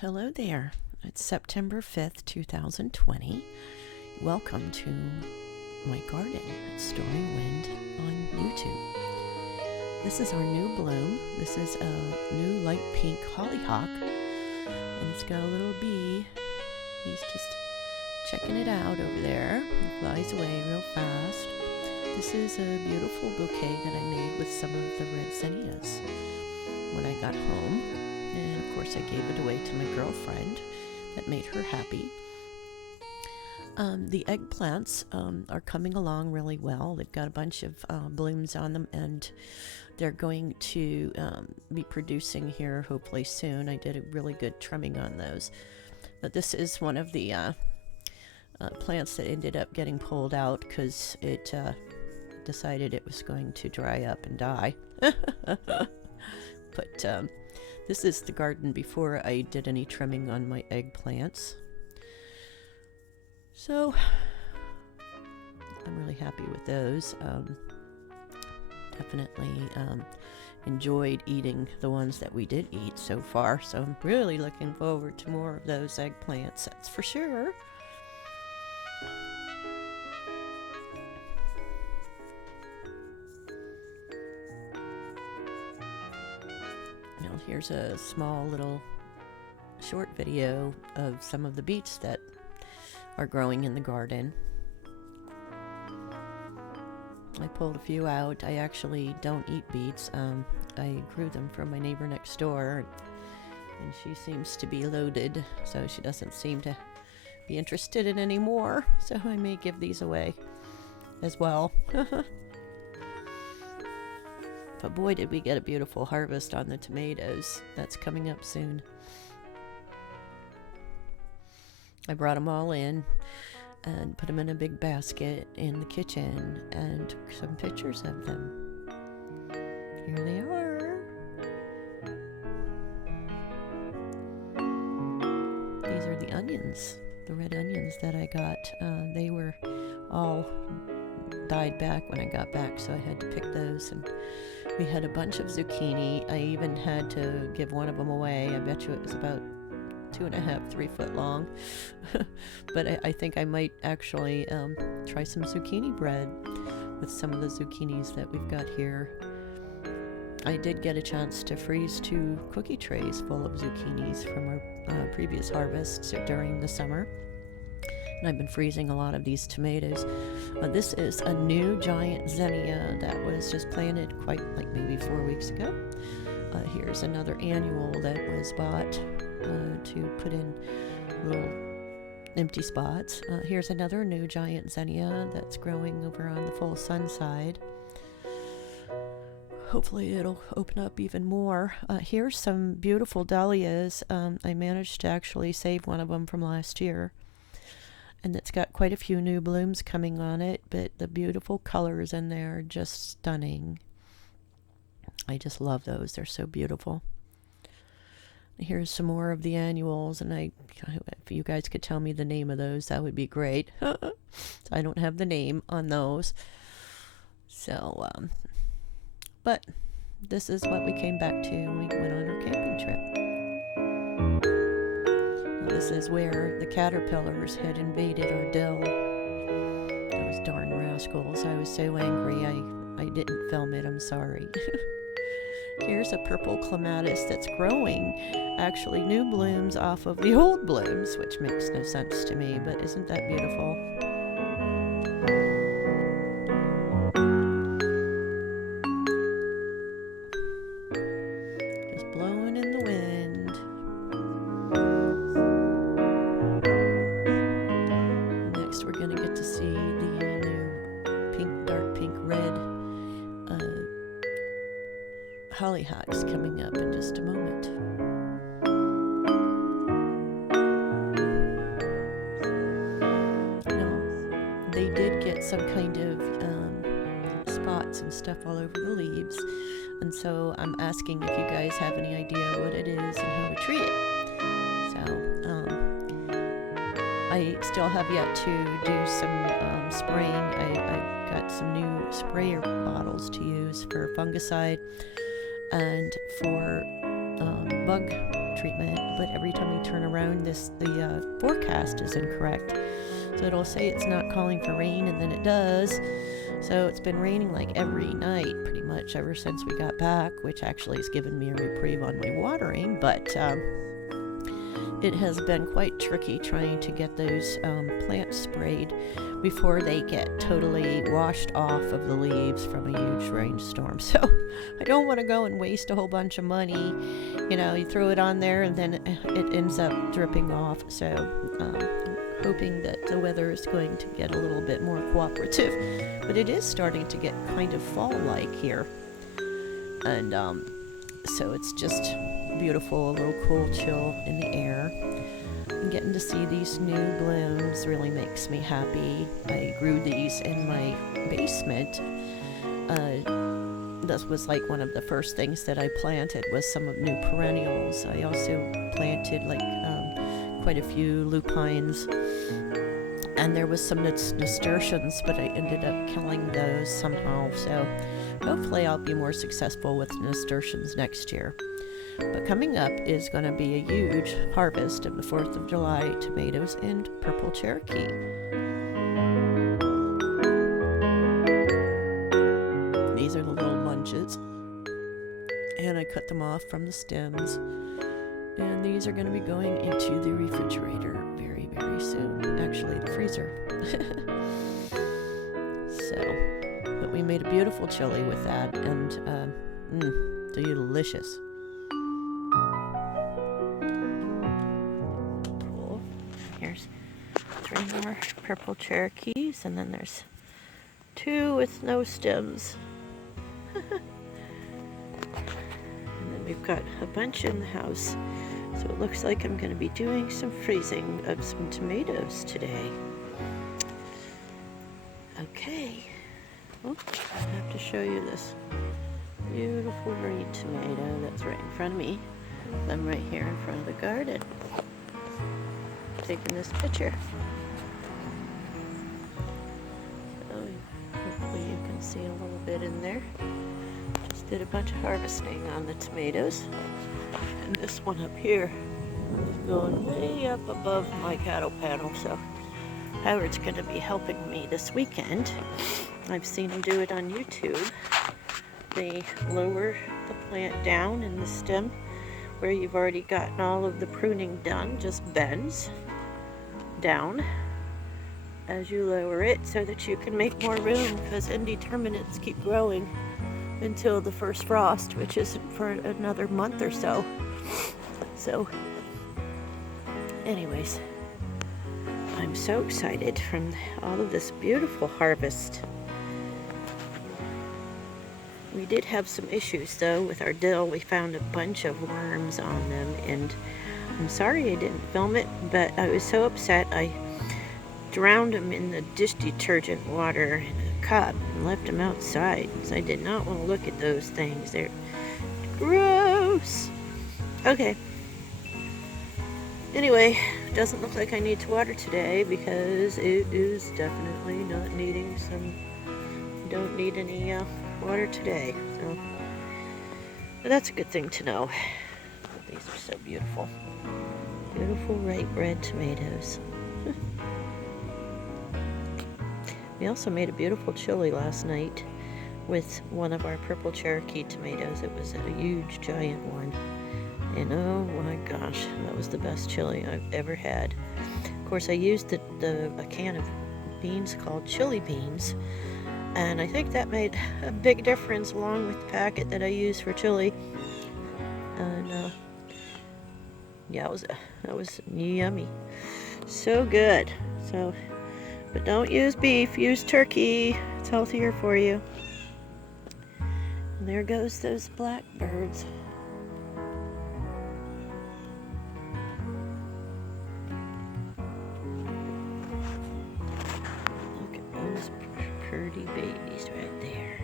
Hello there. It's September 5th, 2020. Welcome to my garden at St0rmyw1nd on YouTube. This is our new bloom. This is a new light pink hollyhock, and it's got a little bee. He's just checking it out over there. He flies away real fast. This is a beautiful bouquet that I made with some of the red zinnias when I got home. And of course I gave it away to my girlfriend. That made her happy. The eggplants are coming along really well. They've got a bunch of blooms on them, and they're going to be producing here hopefully soon. I did a really good trimming on those. But this is one of the plants that ended up getting pulled out because it decided it was going to dry up and die. But this is the garden before I did any trimming on my eggplants. So I'm really happy with those. Definitely enjoyed eating the ones that we did eat so far. So I'm really looking forward to more of those eggplants, that's for sure. Here's a small little short video of some of the beets that are growing in the garden. I pulled a few out. I actually don't eat beets. I grew them from my neighbor next door, and she seems to be loaded, so she doesn't seem to be interested in any more. So I may give these away as well. But boy, did we get a beautiful harvest on the tomatoes. That's coming up soon. I brought them all in and put them in a big basket in the kitchen and took some pictures of them. Here they are. These are the onions, the red onions that I got. They were all died back when I got back, so I had to pick those. And we had a bunch of zucchini. I even had to give one of them away. I bet you it was about 2.5, 3 foot long. But I think I might actually try some zucchini bread with some of the zucchinis that we've got here. I did get a chance to freeze 2 cookie trays full of zucchinis from our previous harvests during the summer. And I've been freezing a lot of these tomatoes. This is a new giant zinnia that was just planted quite like maybe 4 weeks ago. Here's another annual that was bought to put in little empty spots. Here's another new giant zinnia that's growing over on the full sun side. Hopefully it'll open up even more. Here's some beautiful dahlias. I managed to actually save one of them from last year. And it's got quite a few new blooms coming on it, but the beautiful colors in there are just stunning. I just love those. They're so beautiful. Here's some more of the annuals, and if you guys could tell me the name of those, that would be great. I don't have the name on those. So, but this is what we came back to when we went on our camping trip. This is where the caterpillars had invaded our dill. Those darn rascals. I was so angry I didn't film it. I'm sorry. Here's a purple clematis that's growing actually new blooms off of the old blooms, which makes no sense to me, but isn't that beautiful? Just blowing in the wind. Next we're going to get to see the new pink, dark pink, red hollyhocks coming up in just a moment. Now, they did get some kind of spots and stuff all over the leaves, and so I'm asking if you guys have any idea what it is and how to treat it. So, I still have yet to do some spraying. I've got some new sprayer bottles to use for fungicide and for bug treatment, but every time we turn around, the forecast is incorrect. So it'll say it's not calling for rain, and then it does. So it's been raining like every night pretty much ever since we got back, which actually has given me a reprieve on my watering, but it has been quite tricky trying to get those plants sprayed before they get totally washed off of the leaves from a huge rainstorm. So I don't want to go and waste a whole bunch of money. You know, you throw it on there and then it ends up dripping off. So hoping that the weather is going to get a little bit more cooperative. But it is starting to get kind of fall-like here. And so it's just beautiful, a little cool chill in the air. And getting to see these new blooms really makes me happy. I grew these in my basement. This was like one of the first things that I planted was some of new perennials. I also planted like quite a few lupines, and there was some nasturtiums, but I ended up killing those somehow. So hopefully I'll be more successful with nasturtiums next year. But coming up is going to be a huge harvest of the 4th of July tomatoes and purple Cherokee. These are the little bunches, and I cut them off from the stems, and these are going to be going into the refrigerator very, very soon. Actually, the freezer. So, but we made a beautiful chili with that, and delicious. Here's 3 more purple Cherokees, and then there's 2 with no stems. And then we've got a bunch in the house, so it looks like I'm going to be doing some freezing of some tomatoes today. Okay, I have to show you this beautiful green tomato that's right in front of me. I'm right here in front of the garden, taking this picture. So hopefully you can see a little bit in there. Just did a bunch of harvesting on the tomatoes. And this one up here is going way up above my cattle panel, so Howard's going to be helping me this weekend. I've seen him do it on YouTube. They lower the plant down in the stem where you've already gotten all of the pruning done, just bends down as you lower it so that you can make more room, because indeterminates keep growing until the first frost, which isn't for another month or so. So anyways, I'm so excited from all of this beautiful harvest. We did have some issues though with our dill. We found a bunch of worms on them, and I'm sorry I didn't film it, but I was so upset I drowned them in the dish detergent water in a cup and left them outside because I did not want to look at those things. They're gross. Okay. Anyway, doesn't look like I need to water today because it is definitely not needing some, don't need any water today. So but that's a good thing to know. These are so beautiful. Beautiful ripe red tomatoes. We also made a beautiful chili last night with one of our purple Cherokee tomatoes. It was a huge giant one. And oh my gosh, that was the best chili I've ever had. Of course, I used a can of beans called chili beans. And I think that made a big difference along with the packet that I use for chili. And yeah, that was yummy. So good. So, but don't use beef, use turkey. It's healthier for you. And there goes those blackbirds. Look at those pretty babies right there.